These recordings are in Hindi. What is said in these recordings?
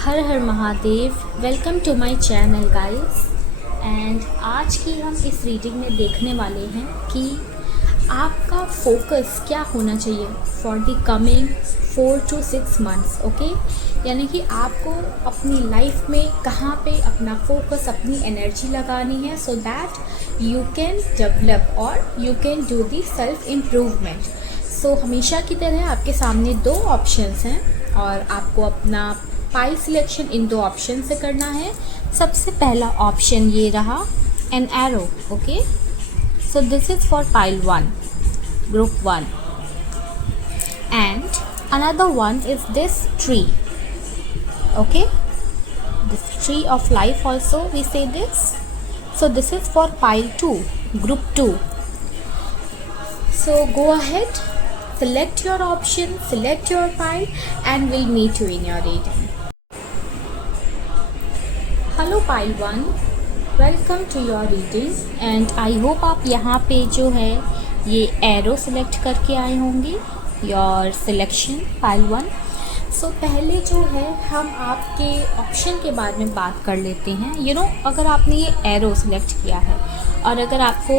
Her Har Mahadev. Welcome to my channel guys. And आज की हम इस रीडिंग में देखने वाले हैं कि आपका फोकस क्या होना चाहिए for the coming 4 to 6 months. Okay, यानी कि आपको अपनी लाइफ में कहाँ पे अपना फोकस, अपनी एनर्जी लगानी है so that you can develop और you can do the self improvement. So हमेशा की तरह आपके सामने दो ऑप्शंस हैं और आपको अपना पाई सिलेक्शन इन दो ऑप्शन से करना है। सबसे पहला ऑप्शन ये रहा an arrow. Okay, so this is for pile 1, group 1, and another one is this tree. Okay, this tree of life also we say this. So this is for pile 2, group 2. So go ahead, select your option, select your pile, and we'll meet you in your reading. Hello pile 1, welcome to your reading and I hope आप यहाँ पे जो है ये एरो सेलेक्ट करके आए होंगे योर सिलेक्शन पाइल 1। सो पहले जो है हम आपके ऑप्शन के बारे में बात कर लेते हैं। अगर आपने ये एरो सेलेक्ट किया है और अगर आपको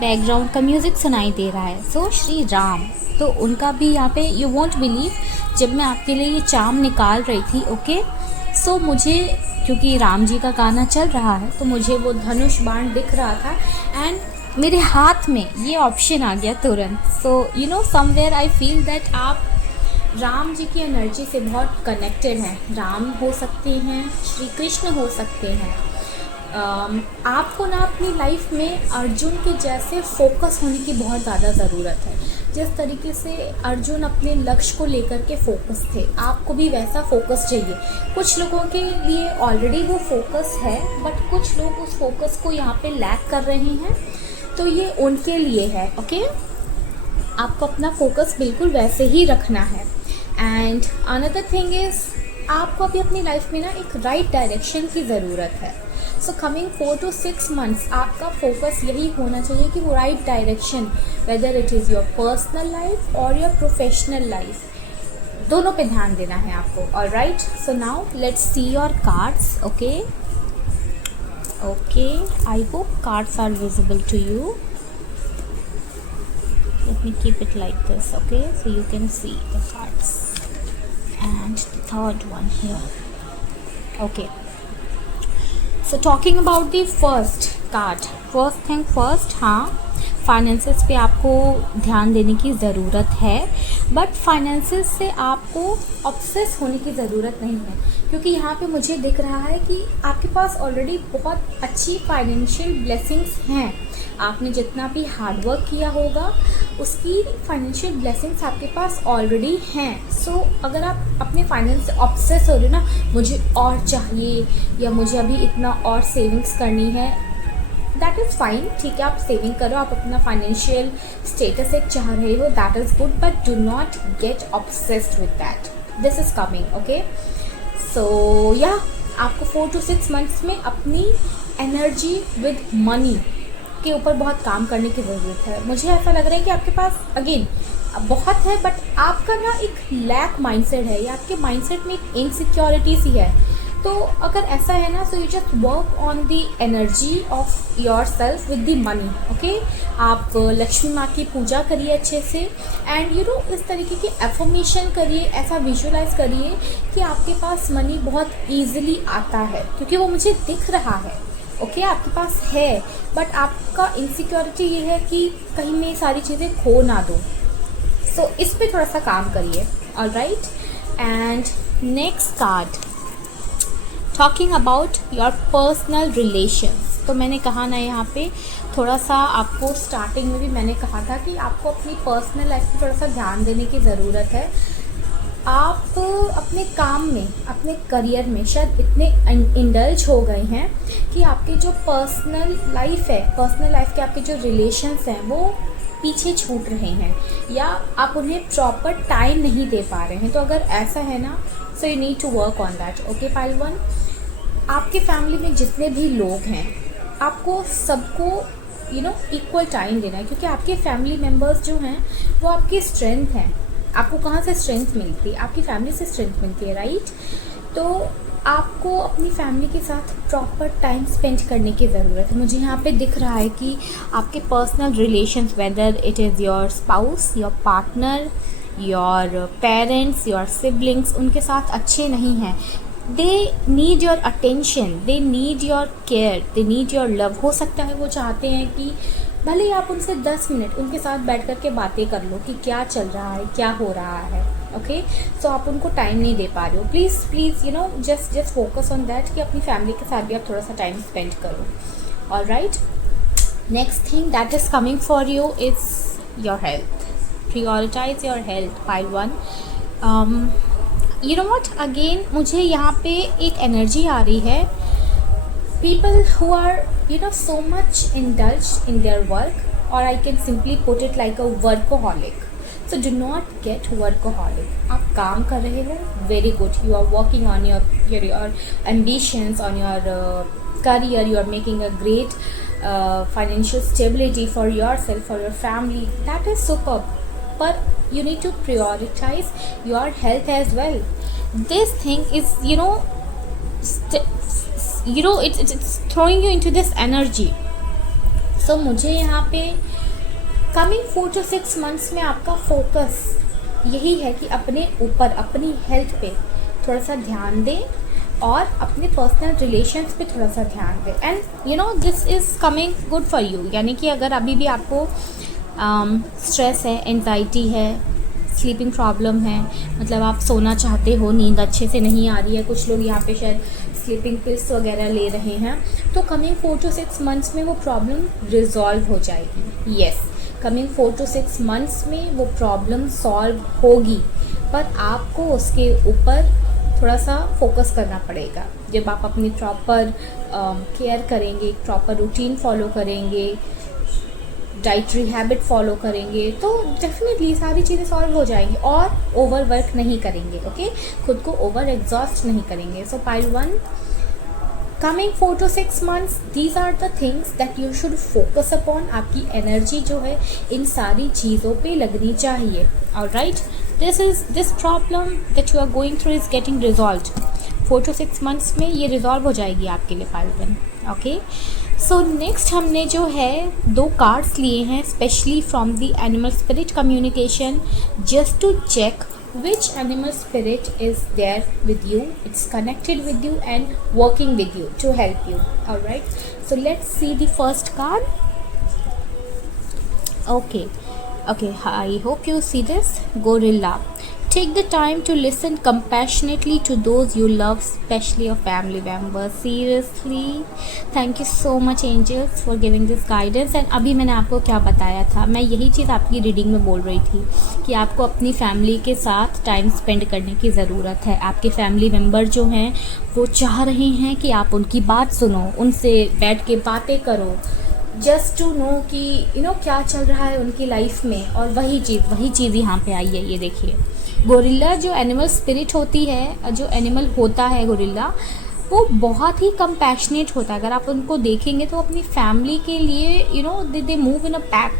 बैकग्राउंड का म्यूज़िक सुनाई दे रहा है सो श्री राम, तो उनका भी यहाँ पे यू वॉन्ट बिलीव जब मैं आपके लिए ये चाम निकाल रही थी ओके, सो मुझे क्योंकि राम जी का गाना चल रहा है तो मुझे वो धनुष बाण दिख रहा था एंड मेरे हाथ में ये ऑप्शन आ गया तुरंत। So somewhere I feel that आप राम जी की एनर्जी से बहुत कनेक्टेड हैं। राम हो सकते हैं, श्री कृष्ण हो सकते हैं। आपको ना अपनी लाइफ में अर्जुन के जैसे फोकस होने की बहुत ज़्यादा ज़रूरत है। जिस तरीके से अर्जुन अपने लक्ष्य को लेकर के फोकस थे, आपको भी वैसा फोकस चाहिए। कुछ लोगों के लिए ऑलरेडी वो फोकस है बट कुछ लोग उस फोकस को यहाँ पे लैक कर रहे हैं, तो ये उनके लिए है। ओके, आपको अपना फोकस बिल्कुल वैसे ही रखना है। एंड अनदर थिंग इज़ आपको अभी अपनी लाइफ में ना एक राइट डायरेक्शन की ज़रूरत है। सो कमिंग 4 to 6 मंथ्स आपका फोकस यही होना चाहिए कि वो right direction, whether it is your personal life और योर प्रोफेशनल लाइफ, दोनों पे ध्यान देना है आपको। Alright, so now let's see your cards. Okay, I hope cards are visible to you. Let me keep it like this, okay, so you can see the cards. And the third one here. Okay, so talking about the first card, first thing first, हाँ, फाइनेंसेस पे आपको ध्यान देने की ज़रूरत है बट फाइनेंसेस से आपको ऑब्सेस होने की ज़रूरत नहीं है, क्योंकि यहाँ पे मुझे दिख रहा है कि आपके पास ऑलरेडी बहुत अच्छी फाइनेंशियल ब्लेसिंग्स हैं। आपने जितना भी हार्डवर्क किया होगा उसकी फाइनेंशियल ब्लेसिंग्स आपके पास ऑलरेडी हैं। सो अगर आप अपने फाइनेंस से ऑब्सेस हो रहे हो ना, मुझे और चाहिए या मुझे अभी इतना और सेविंग्स करनी है, दैट इज़ फाइन, ठीक है, आप सेविंग करो, आप अपना फाइनेंशियल स्टेटस एक चाह रहे हो, that is good, but do not get obsessed with that, this is coming. Okay, so या आपको 4 to 6 मंथ्स में अपनी एनर्जी विद मनी के ऊपर बहुत काम करने की ज़रूरत है। मुझे ऐसा लग रहा है कि आपके पास अगेन बहुत है बट आपका ना एक लैक माइंडसेट है या आपके माइंडसेट में एक इनसिक्योरिटी सी है। तो अगर ऐसा है ना, so you just work on the energy of your self with the money. Okay, आप लक्ष्मी माँ की पूजा करिए अच्छे से एंड इस तरीके की एफर्मेशन करिए, ऐसा विजुअलाइज करिए कि आपके पास मनी बहुत ईजिली आता है, क्योंकि वो मुझे दिख रहा है। ओके, आपके पास है बट आपका इनसिक्योरिटी ये है कि कहीं मैं सारी चीज़ें खो ना दूँ। सो इस पे थोड़ा सा काम करिए। Alright, and next card talking about your personal relations. तो मैंने कहा ना यहाँ पे थोड़ा सा आपको स्टार्टिंग में भी मैंने कहा था कि आपको अपनी पर्सनल लाइफ में थोड़ा सा ध्यान देने की ज़रूरत है। आप अपने काम में, अपने करियर में शायद इतने इंडल्ज हो गए हैं कि आपकी जो पर्सनल लाइफ है, पर्सनल लाइफ के आपके जो रिलेशंस हैं वो पीछे छूट रहे हैं या आप उन्हें प्रॉपर टाइम नहीं दे पा रहे हैं। तो अगर ऐसा है ना, so you need to work on that. Okay pile 1, आपके फैमिली में जितने भी लोग हैं आपको सबको इक्वल टाइम देना है, क्योंकि आपके फैमिली मेम्बर्स जो हैं वो आपकी स्ट्रेंथ हैं। आपको कहाँ से स्ट्रेंथ मिलती है? आपकी फैमिली से स्ट्रेंथ मिलती है, राइट? तो आपको अपनी फैमिली के साथ प्रॉपर टाइम स्पेंड करने की ज़रूरत है। मुझे यहाँ पे दिख रहा है कि आपके personal relations, whether it is your spouse, your partner, your parents, your siblings, उनके साथ अच्छे नहीं हैं। They need your attention, they need your care, they need your love. हो सकता है वो चाहते हैं कि भले ही आप उनसे 10 मिनट उनके साथ बैठ कर के बातें कर लो कि क्या चल रहा है, क्या हो रहा है। ओके, सो आप उनको टाइम नहीं दे पा रहे हो। Please you know just focus on that कि अपनी फैमिली के साथ भी आप थोड़ा सा टाइम स्पेंड करो। Alright, next thing that is coming for you is your health. Prioritize your health, pile 1. You know what, again मुझे यहाँ पे एक एनर्जी आ रही है। People who are so much indulged in their work, or I can simply put it like a workaholic. So do not get workaholic. आप काम कर रहे हो, very good. You are working on your ambitions, on your career. You are making a great financial stability for yourself, for your family. That is superb. But you need to prioritize your health as well. This thing is it's throwing you into this energy. So मुझे यहाँ पे coming 4 to 6 months में आपका फोकस यही है कि अपने ऊपर, अपनी हेल्थ पे थोड़ा सा ध्यान दें और अपने पर्सनल रिलेशंस पे थोड़ा सा ध्यान दें। And this is coming good for you. यानी कि अगर अभी भी आपको स्ट्रेस है, एंजाइटी है, स्लीपिंग प्रॉब्लम है, मतलब आप सोना चाहते हो, नींद अच्छे से नहीं आ रही है, कुछ लोग यहाँ पे शायद स्लीपिंग पिल्स वगैरह ले रहे हैं, तो कमिंग 4 to 6 मंथ्स में वो प्रॉब्लम रिजॉल्व हो जाएगी। येस, कमिंग 4 to 6 मंथ्स में वो प्रॉब्लम सॉल्व होगी, पर आपको उसके ऊपर थोड़ा सा फोकस करना पड़ेगा। जब आप अपनी प्रॉपर केयर करेंगे, प्रॉपर रूटीन फॉलो करेंगे, डाइटरी हैबिट फॉलो करेंगे, तो डेफिनेटली सारी चीज़ें सॉल्व हो जाएंगी। और ओवर वर्क नहीं करेंगे, ओके, खुद को ओवर एग्जॉस्ट नहीं करेंगे। So pile 1, coming 4 to 6 months, these are the things that you should focus upon. आपकी एनर्जी जो है इन सारी चीज़ों पे लगनी चाहिए। Alright, this problem that you are going through is getting resolved. 4 to 6 months में ये रिजॉल्व हो जाएगी आपके लिए पाइल 1। ओके, सो नेक्स्ट हमने जो है 2 कार्ड्स लिए हैं specially from the animal spirit communication, just to check which animal spirit is there with you, it's connected with you and working with you to help you. All right, so let's see the first card. Okay, I hope you see this. Gorilla. Take the time to listen compassionately to those you love, especially your family members. Seriously, thank you so much angels for giving this guidance. And अभी मैंने आपको क्या बताया था, मैं यही चीज़ आपकी रीडिंग में बोल रही थी कि आपको अपनी फैमिली के साथ टाइम स्पेंड करने की ज़रूरत है। आपके फैमिली मेम्बर जो हैं वो चाह रहे हैं कि आप उनकी बात सुनो, उनसे बैठ के बातें करो, जस्ट टू नो कि क्या चल रहा है उनकी लाइफ में। और वही चीज़ यहाँ पे आई है। ये देखिए, गोरिल्ला जो एनिमल स्पिरिट होती है, जो एनिमल होता है गोरिल्ला, वो बहुत ही कंपैशनेट होता है। अगर आप उनको देखेंगे तो अपनी फैमिली के लिए they move in a pack,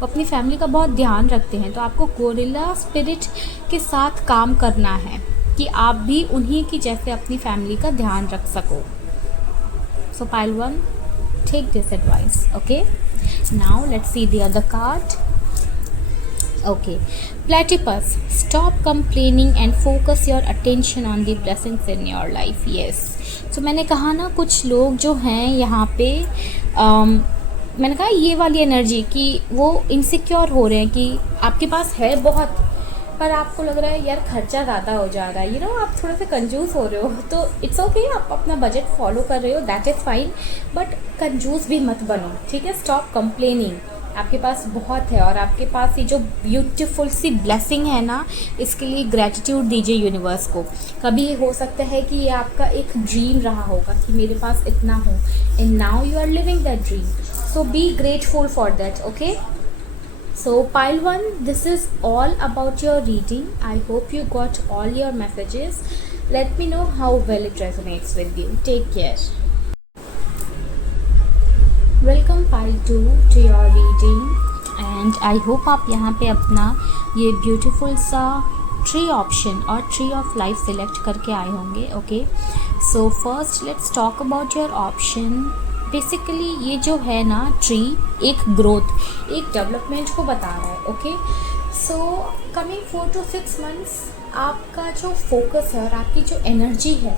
वो अपनी फैमिली का बहुत ध्यान रखते हैं। तो आपको गोरिल्ला स्पिरिट के साथ काम करना है कि आप भी उन्हीं की जैसे अपनी फैमिली का ध्यान रख सको। सो pile 1, take this advice. Okay, now let's see the other card. Okay, Platypus, stop complaining and focus your attention on the blessings in your life. Yes, so मैंने कहा ना, कुछ लोग जो हैं यहाँ पे मैंने कहा ये वाली एनर्जी कि वो इनसिक्योर हो रहे हैं कि आपके पास है बहुत, पर आपको लग रहा है यार खर्चा ज़्यादा हो जा रहा है, आप थोड़े से कंजूस हो रहे हो। तो इट्स ओके, आप अपना बजट फॉलो कर रहे हो, दैट इज़ फाइन, बट कंजूस भी मत बनो, ठीक है। स्टॉप कंप्लेनिंग, आपके पास बहुत है और आपके पास ये जो ब्यूटीफुल सी ब्लेसिंग है ना, इसके लिए ग्रेटिट्यूड दीजिए यूनिवर्स को। कभी हो सकता है कि ये आपका एक ड्रीम रहा होगा कि मेरे पास इतना हो, and now you are living that dream, so be grateful for that. Okay, so pile 1, this is all about your reading. I hope you got all your messages. Let me know how well it resonates with you. Take care. Welcome pile 2 to your reading, and I hope आप यहाँ पे अपना ये beautiful सा ट्री ऑप्शन और ट्री ऑफ लाइफ सिलेक्ट करके आए होंगे. Okay, so first let's talk about your option. Basically ये जो है ना ट्री, एक ग्रोथ, एक डेवलपमेंट को बता रहा है. Okay, so coming 4 to 6 months आपका जो फोकस है और आपकी जो एनर्जी है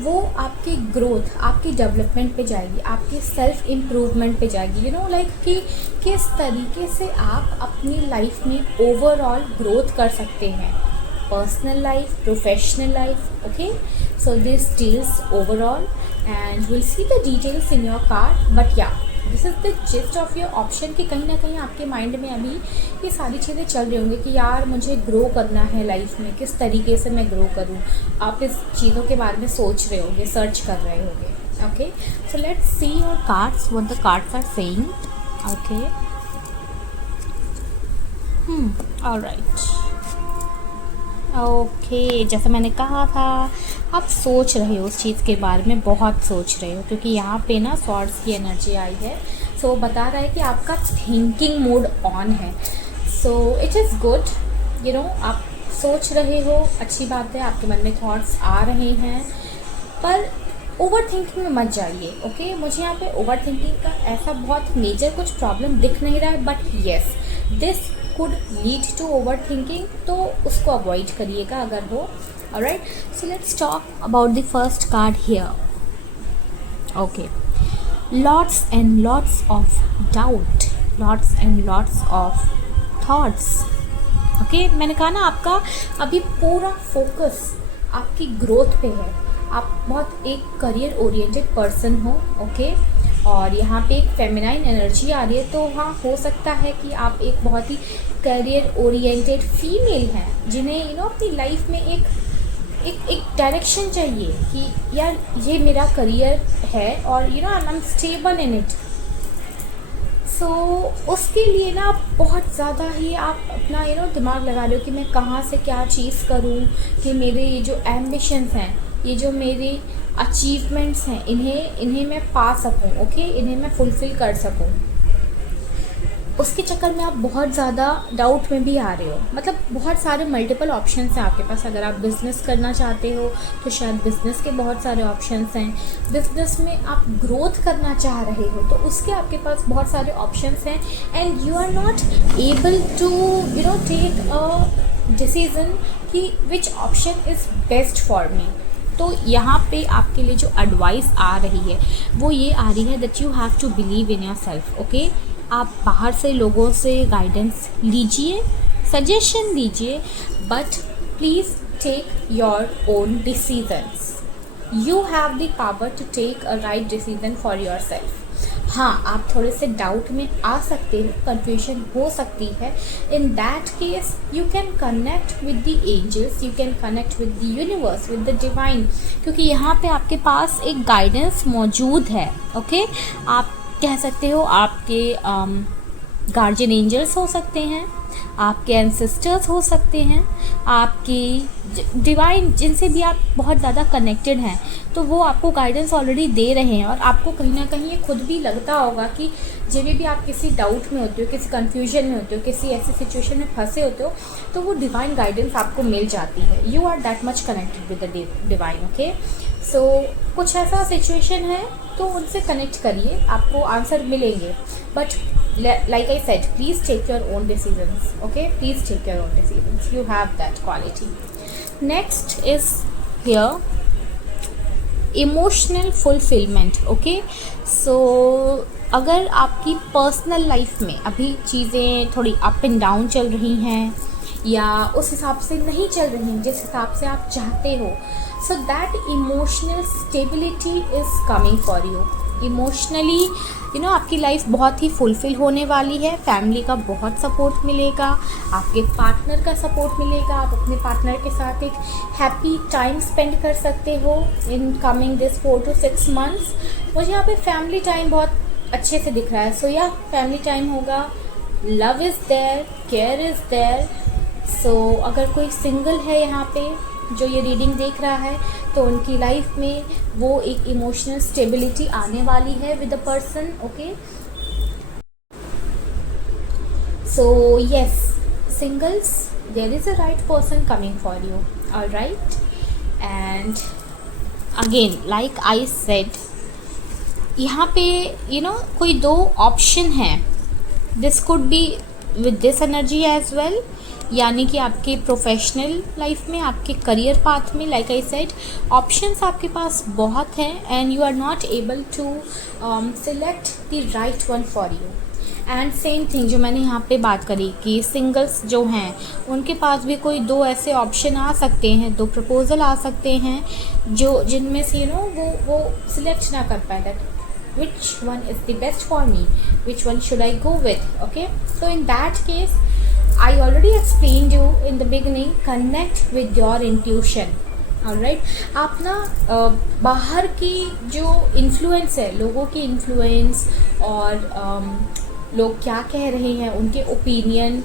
वो आपकी ग्रोथ, आपकी डेवलपमेंट पे जाएगी, आपकी सेल्फ इम्प्रूवमेंट पे जाएगी. यू नो लाइक कि किस तरीके से आप अपनी लाइफ में ओवरऑल ग्रोथ कर सकते हैं, personal life, professional life. Okay, so this deals overall and will see the details in your card. But या this is the gist of your option कि कहीं ना कहीं आपके माइंड में अभी ये सारी चीज़ें चल रही होंगी कि यार मुझे ग्रो करना है लाइफ में, किस तरीके से मैं ग्रो करूँ. आप इस चीज़ों के बारे में सोच रहे होंगे, सर्च कर रहे होंगे. Okay, so let's see your cards, what the cards are saying. Okay, alright. Okay, जैसा मैंने कहा था आप सोच रहे हो उस चीज़ के बारे में, बहुत सोच रहे हो, क्योंकि यहाँ पे ना सॉर्ड्स की एनर्जी आई है. सो बता रहा है कि आपका थिंकिंग मोड ऑन है. So it is good. You know आप सोच रहे हो, अच्छी बात है, आपके मन में थॉट्स आ रहे हैं, पर ओवर थिंकिंग में मत जाइए. ओके, मुझे यहाँ पे ओवर थिंकिंग का ऐसा बहुत मेजर कुछ प्रॉब्लम दिख नहीं रहा है, but yes this could lead to overthinking, तो उसको अवॉइड करिएगा अगर हो. alright, so let's talk about the first card here. okay, lots and lots of doubt, lots and lots of thoughts. okay, मैंने कहा ना आपका अभी पूरा फोकस आपकी ग्रोथ पे है. आप बहुत एक करियर ओरिएंटेड पर्सन हो. ओके, और यहाँ पे एक फेमिनाइन एनर्जी आ रही है, तो हाँ हो सकता है कि आप एक बहुत ही करियर ओरिएंटेड फीमेल हैं जिन्हें यू नो अपनी लाइफ में एक डायरेक्शन चाहिए कि यार ये मेरा करियर है और you know I am stable in it. So उसके लिए ना आप बहुत ज़्यादा ही आप अपना यू नो दिमाग लगा रहे हो कि मैं कहाँ से क्या चीज़ करूँ, कि मेरे ये जो एम्बिशंस हैं, ये जो मेरी अचीवमेंट्स हैं, इन्हें मैं पा सकूं. ओके, इन्हें मैं फुलफ़िल कर सकूं. उसके चक्कर में आप बहुत ज़्यादा डाउट में भी आ रहे हो. मतलब बहुत सारे मल्टीपल ऑप्शंस हैं आपके पास. अगर आप बिज़नेस करना चाहते हो तो शायद बिज़नेस के बहुत सारे ऑप्शंस हैं. बिज़नेस में आप ग्रोथ करना चाह रहे हो तो उसके आपके पास बहुत सारे ऑप्शंस हैं. And you are not able to you know take a decision कि which option is best for me. तो यहाँ पे आपके लिए जो एडवाइस आ रही है वो ये आ रही है that you have to believe in yourself. Okay, आप बाहर से लोगों से गाइडेंस लीजिए, सजेशन लीजिए, but please take your own decisions. You have the power to take a right decision for yourself. हाँ, आप थोड़े से डाउट में आ सकते हो, कन्फ्यूजन हो सकती है. In that case you can connect with the angels, you can connect with the universe, with the divine, क्योंकि यहाँ पे आपके पास एक गाइडेंस मौजूद है. ओके, आप कह सकते हो आपके गार्जियन एंजल्स हो सकते हैं, आपके एंसेस्टर्स हो सकते हैं, आपकी डिवाइन जिनसे भी आप बहुत ज़्यादा कनेक्टेड हैं, तो वो आपको गाइडेंस ऑलरेडी दे रहे हैं. और आपको कहीं ना कहीं ये खुद भी लगता होगा कि जब भी आप किसी डाउट में होते हो, किसी कन्फ्यूजन में होते हो, किसी ऐसी सिचुएशन में फंसे होते हो, तो वो डिवाइन गाइडेंस आपको मिल जाती है. You are that much connected with the divine. Okay, so कुछ ऐसा सिचुएशन है तो उनसे कनेक्ट करिए, आपको आंसर मिलेंगे. But like I said, please take your own decisions. Okay, please take your own decisions. You have that quality. Next is here emotional fulfillment. Okay, so अगर आपकी पर्सनल लाइफ में अभी चीज़ें थोड़ी अप एंड डाउन चल रही हैं या उस हिसाब से नहीं चल रही हैं जिस हिसाब से आप चाहते हो, so that emotional stability is coming for you. Emotionally you know आपकी लाइफ बहुत ही फुलफ़िल होने वाली है. फैमिली का बहुत सपोर्ट मिलेगा, आपके पार्टनर का सपोर्ट मिलेगा. आप अपने पार्टनर के साथ एक हैप्पी टाइम स्पेंड कर सकते हो in coming this 4 to 6 months. मुझे यहाँ पे फैमिली टाइम बहुत अच्छे से दिख रहा है. सो या फैमिली टाइम होगा, love is there, care is there. So अगर कोई सिंगल है यहाँ पे जो ये रीडिंग देख रहा है, तो उनकी लाइफ में वो एक इमोशनल स्टेबिलिटी आने वाली है with a person. Okay, so yes singles, there is a right person coming for you. All right, and again like I said, यहाँ पे कोई दो ऑप्शन है. This could be with this energy as well, यानी कि आपके प्रोफेशनल लाइफ में, आपके करियर पाथ में, लाइक आई सेड, ऑप्शंस आपके पास बहुत हैं and you are not able to select the right one for you. And same thing जो मैंने यहाँ पे बात करी कि सिंगल्स जो हैं उनके पास भी कोई दो ऐसे ऑप्शन आ सकते हैं, दो प्रपोजल आ सकते हैं जो जिनमें से वो सिलेक्ट ना कर पाए that which one is the best for me, which one should I go with. Okay, so in that case I already explained you in the beginning, connect with your intuition. Alright, आप ना बाहर की जो इन्फ्लुएंस है, लोगों की इन्फ्लुएंस और लोग क्या कह रहे हैं, उनके ओपिनियन,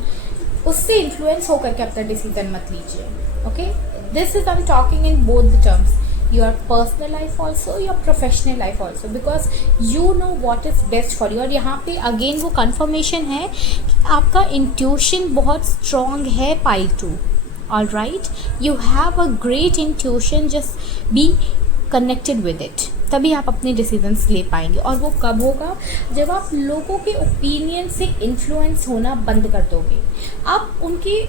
उससे इन्फ्लुएंस होकर के अपना डिसीजन मत लीजिए. Okay, this is I am talking in both the terms, your personal life also, your professional life also, because you know what is best for you. और यहाँ पे again वो confirmation है कि आपका intuition बहुत strong है pile 2. all right, you have a great intuition, just be connected with it. तभी आप अपने डिसीजंस ले पाएंगे. और वो कब होगा? जब आप लोगों के ओपिनियन से इन्फ्लुएंस होना बंद कर दोगे. आप उनकी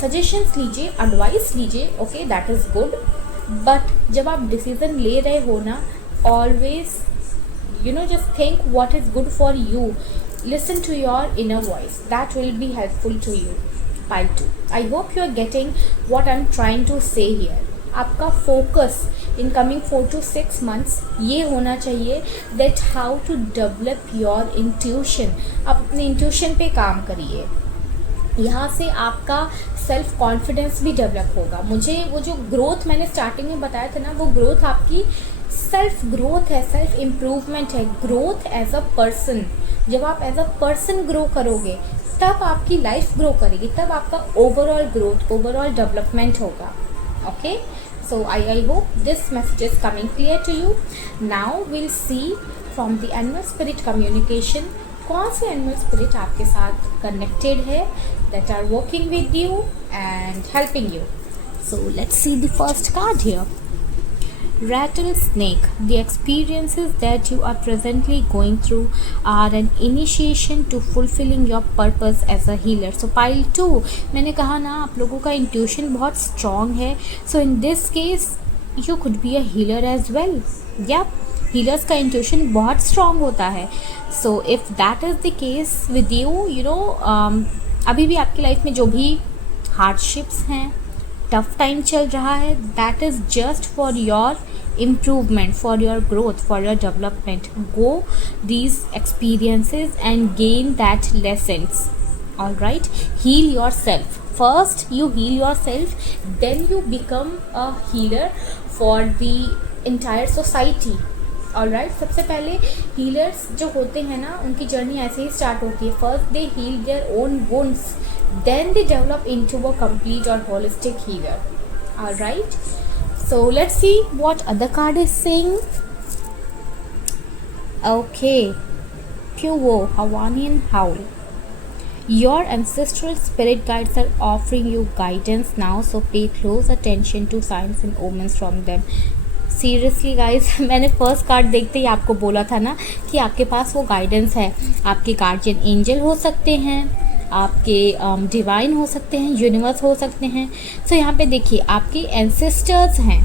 सजेशंस लीजिए, एडवाइस लीजिए, okay, that is good. But जब आप डिसीजन ले रहे हो ना, always just think what is good for you. Listen to your inner voice, that will be helpful to you. Pile 2. I hope you are getting what I'm trying to say here. आपका focus in coming 4 to 6 months ये होना चाहिए that how to develop your intuition. आप अपने इंट्यूशन पे काम करिए. यहाँ से आपका सेल्फ कॉन्फिडेंस भी डेवलप होगा. मुझे वो जो ग्रोथ मैंने स्टार्टिंग में बताया था ना, वो ग्रोथ आपकी सेल्फ ग्रोथ है, सेल्फ इम्प्रूवमेंट है, ग्रोथ एज अ पर्सन. जब आप एज अ पर्सन ग्रो करोगे तब आपकी लाइफ ग्रो करेगी, तब आपका ओवरऑल ग्रोथ, ओवरऑल डेवलपमेंट होगा. Okay, so I hope this message is coming clear to you. Now will see from the animal spirit communication कौन से एनिमल स्पिरिट आपके साथ कनेक्टेड है, that are working with you and helping you. So let's see the first card here. Rattlesnake, the experiences that you are presently going through are an initiation to fulfilling your purpose as a healer. So pile 2, मैंने कहा ना आप लोगों का intuition बहुत strong है. So in this case you could be a healer as well. Yep, healers का intuition बहुत strong होता है. So if that is the case with you, अभी भी आपकी लाइफ में जो भी hardships हैं, टफ टाइम चल रहा है, that is just for your improvement, for your growth, for your development. Go these experiences and gain that lessons. All right, heal yourself. First you heal yourself, then you become a healer for the entire society. All right, सबसे पहले हीलर्स जो होते हैं ना, उनकी जर्नी ऐसे ही स्टार्ट होती है. First they heal their own wounds, then they develop into a complete or holistic healer. All right, so let's see what other card is saying. Okay, Puo Hawaiian Howl. Your ancestral spirit guides are offering you guidance now, so pay close attention to signs and omens from them. Seriously guys, मैंने फर्स्ट कार्ड देखते ही आपको बोला था ना कि आपके पास वो गाइडेंस है. आपके गार्जियन एंजल हो सकते हैं, आपके डिवाइन हो सकते हैं, यूनिवर्स हो सकते हैं. सो यहाँ पे देखिए आपके एंसेस्टर्स हैं.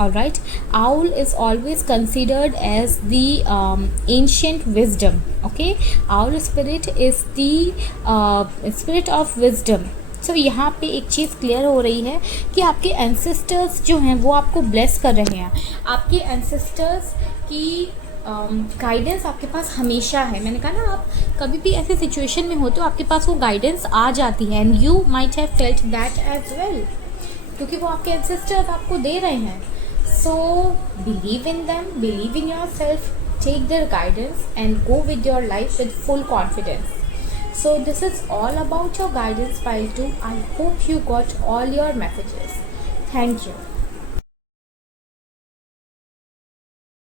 All right, owl is always considered as the ancient wisdom. Okay, owl spirit is the spirit of wisdom. So यहाँ पे एक चीज़ क्लियर हो रही है कि आपके एंसेस्टर्स जो हैं वो आपको ब्लेस कर रहे हैं. आपके एंसेस्टर्स की गाइडेंस आपके पास हमेशा है. मैंने कहा ना, आप कभी भी ऐसे सिचुएशन में हो तो आपके पास वो गाइडेंस आ जाती है. And you might have felt that as well, क्योंकि वो आपके एंसेस्टर्स आपको दे रहे हैं. So believe in them, believe in yourself, take their guidance and go with your life with full confidence. So this is all about your guidance pile 2. I hope you got all your messages. Thank you.